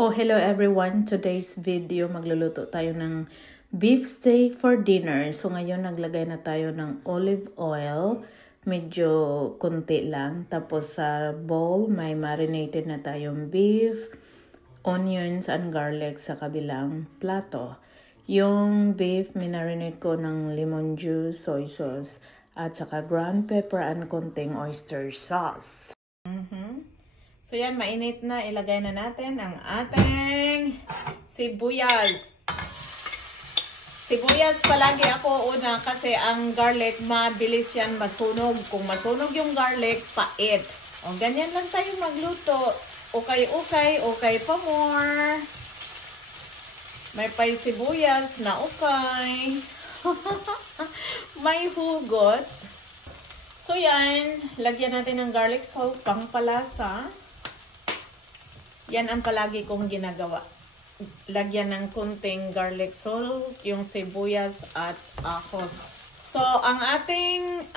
Oh, hello everyone. Today's video, magluluto tayo ng beef steak for dinner. So ngayon naglagay na tayo ng olive oil, medyo konti lang. Tapos sa bowl, may marinated na tayong beef, onions and garlic sa kabilang plato. Yung beef, minarinate ko ng lemon juice, soy sauce, at saka ground pepper and konting oyster sauce. So yan, mainit na. Ilagay na natin ang ating sibuyas. Sibuyas palagi ako una kasi ang garlic, mabilis yan masunog. Kung masunog yung garlic, pait. O, ganyan lang tayo magluto. Okay pa more. May pay sibuyas na okay. May hugot. So yan, lagyan natin ng garlic salt pang palasa. Yan ang palagi kong ginagawa. Lagyan ng kunting garlic salt, yung sibuyas at ahos. So, ang ating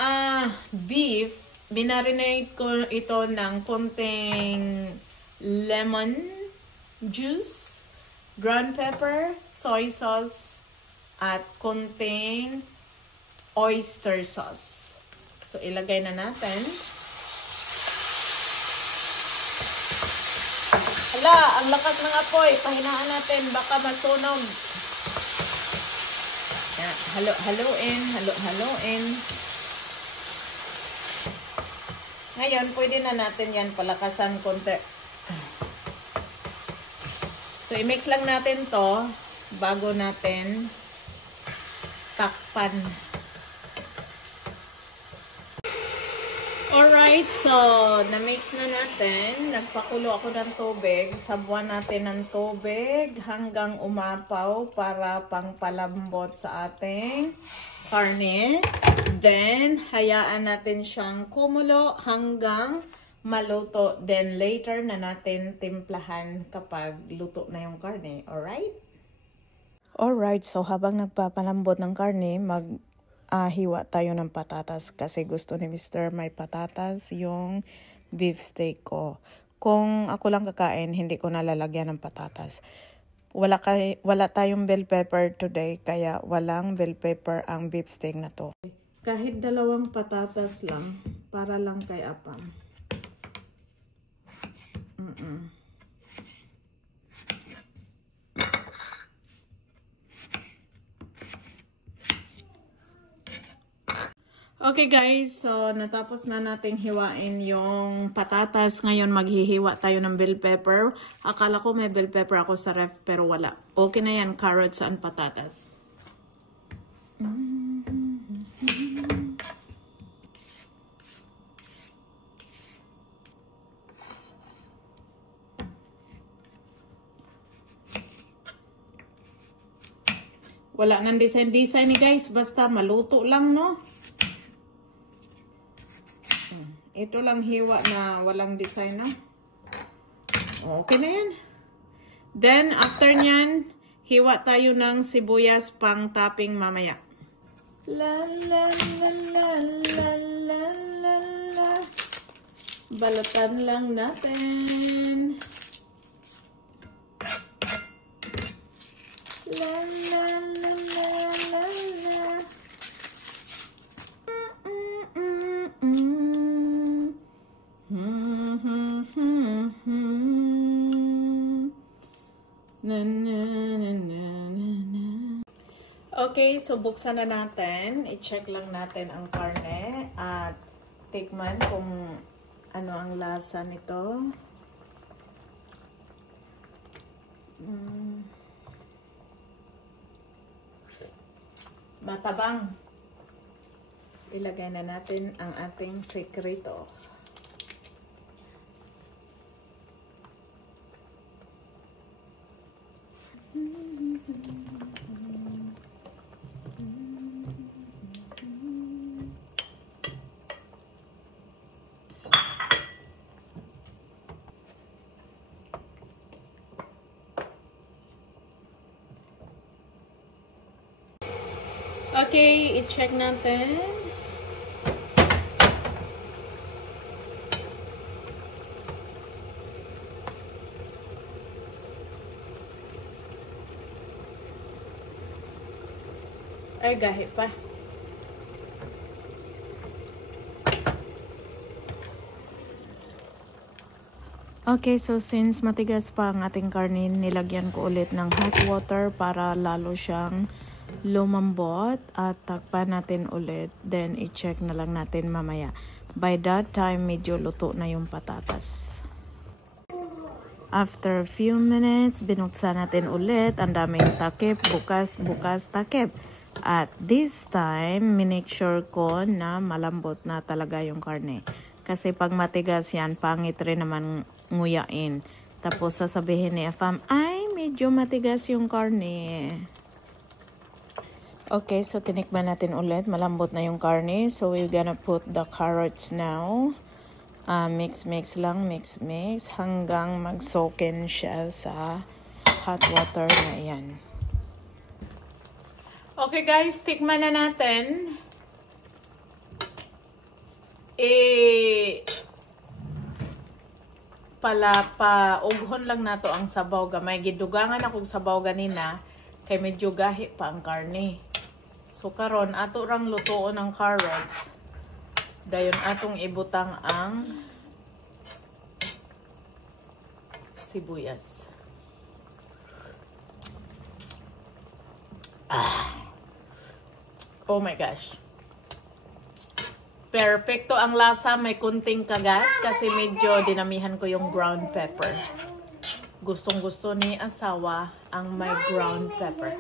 beef, binarinate ko ito ng kunting lemon juice, ground pepper, soy sauce, at kunting oyster sauce. So, ilagay na natin. Hala, ang lakas ng apoy. Pahinaan natin. Baka masunog. Yan. Halo-haloin. Ngayon, pwede na natin yan palakasan konti. So, i-mix lang natin to bago natin takpan. Alright, so, na-mix na natin. Nagpakulo ako ng tubig. Sabuan natin ng tubig hanggang umapaw para pangpalambot sa ating karne. Then, hayaan natin siyang kumulo hanggang maluto. Then, later na natin timplahan kapag luto na yung karne. Alright? Alright, so habang nagpapalambot ng karne, hiwa tayo ng patatas kasi gusto ni Mr. may patatas yung beef steak ko. Kung ako lang kakain, hindi ko nalalagyan ng patatas. Wala tayong bell pepper today, kaya walang bell pepper ang beef steak na to. Kahit 2 patatas lang, para lang kay Apam. Okay guys, so natapos na nating hiwain yung patatas. Ngayon maghihiwa tayo ng bell pepper. Akala ko may bell pepper ako sa ref pero wala. Okay na yan, carrots and patatas. Wala nang design ni guys, basta maluto lang, no? Ito lang hiwa na walang design, no? Okay na yan. Then, after nyan, hiwa tayo ng sibuyas pang topping mamaya. La la la la la la la la. Balatan lang natin. La la la la la la. Okay, so buksan na natin. I-check lang natin ang karne at tikman kung ano ang lasa nito. Matabang. Ilagay na natin ang ating sekreto. Okay, i-check natin. Ay, gahi pa. Okay, so since matigas pa ang ating karne, nilagyan ko ulit ng hot water para lalo siyang lumambot at takpan natin ulit. Then, i-check na lang natin mamaya. By that time, medyo luto na yung patatas. After a few minutes, binuksan natin ulit. Ang daming takip, bukas takip. At this time, minake sure ko na malambot na talaga yung karne. Kasi pag matigas yan, pangit rin naman nguyain. Tapos sasabihin ni Afam, ay medyo matigas yung karne. Okay, so tinikman natin ulit. Malambot na yung karne. So we're gonna put the carrots now. Mix lang, mix hanggang mag-soaken siya sa hot water na yan. Okay guys, tikman na natin. Ughon lang nato ang sabaw gamay. Gidugangan akong sabaw ganina kay medyo gahi pa ang karne. So karon ato rang lutoon ang carrots. Dayon atong ibutang ang sibuyas. Oh my gosh. Perfecto ang lasa, may kunting kagat kasi medyo dinamihan ko yung ground pepper. Gustong-gusto ni asawa ang may ground pepper.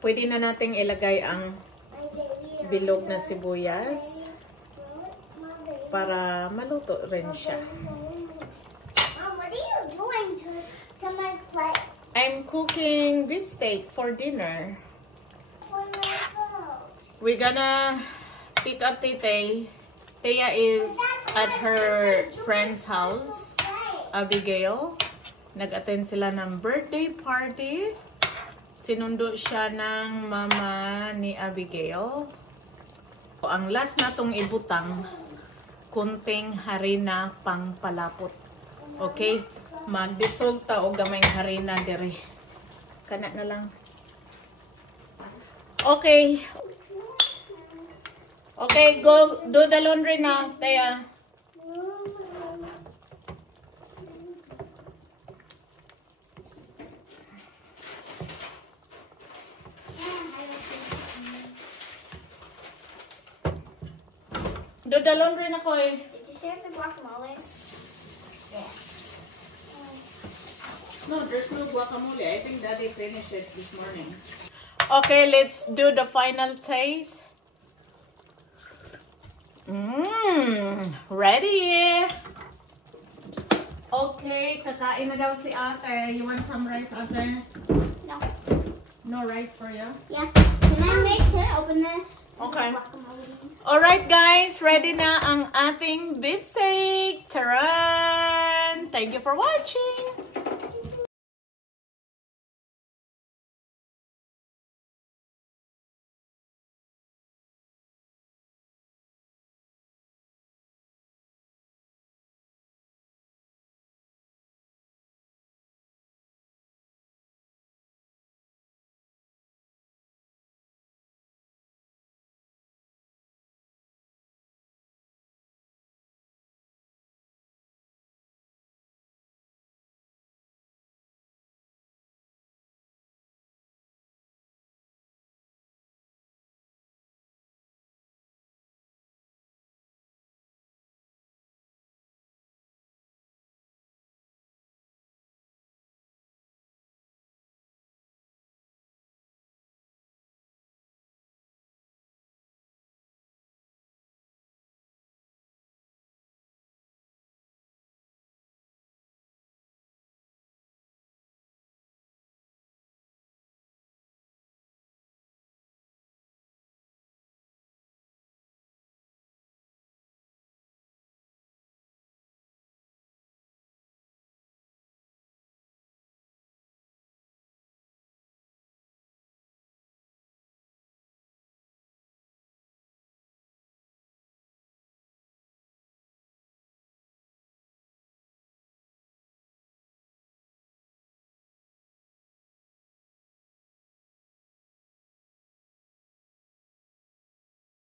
Pwede na nating ilagay ang bilog na sibuyas para maluto rin siya. What are you doing to my plate? I'm cooking beef steak for dinner. For my food. We're gonna pick up Tete. Thea is at her friend's house, Abigail. Nag-attend sila ng birthday party. Sinundo siya ng mama ni Abigail. Ang last natong ibutang, kunting harina pang palapot. Okay? Mag-dissolve ta o gamay harina dire. Kana na lang. Okay. Okay, go do the laundry na, Thea. Do the laundry na ko eh. Did you save the guacamole? Yeah. No, there's no guacamole. I think Daddy finished it this morning. Okay, let's do the final taste. Ready? Okay, kakain na daw si ate. You want some rice, ate? No. No rice for you? Yeah. Can I open this? Okay. Guacamole. Alright guys, ready na ang ating beef steak. Taran! Thank you for watching!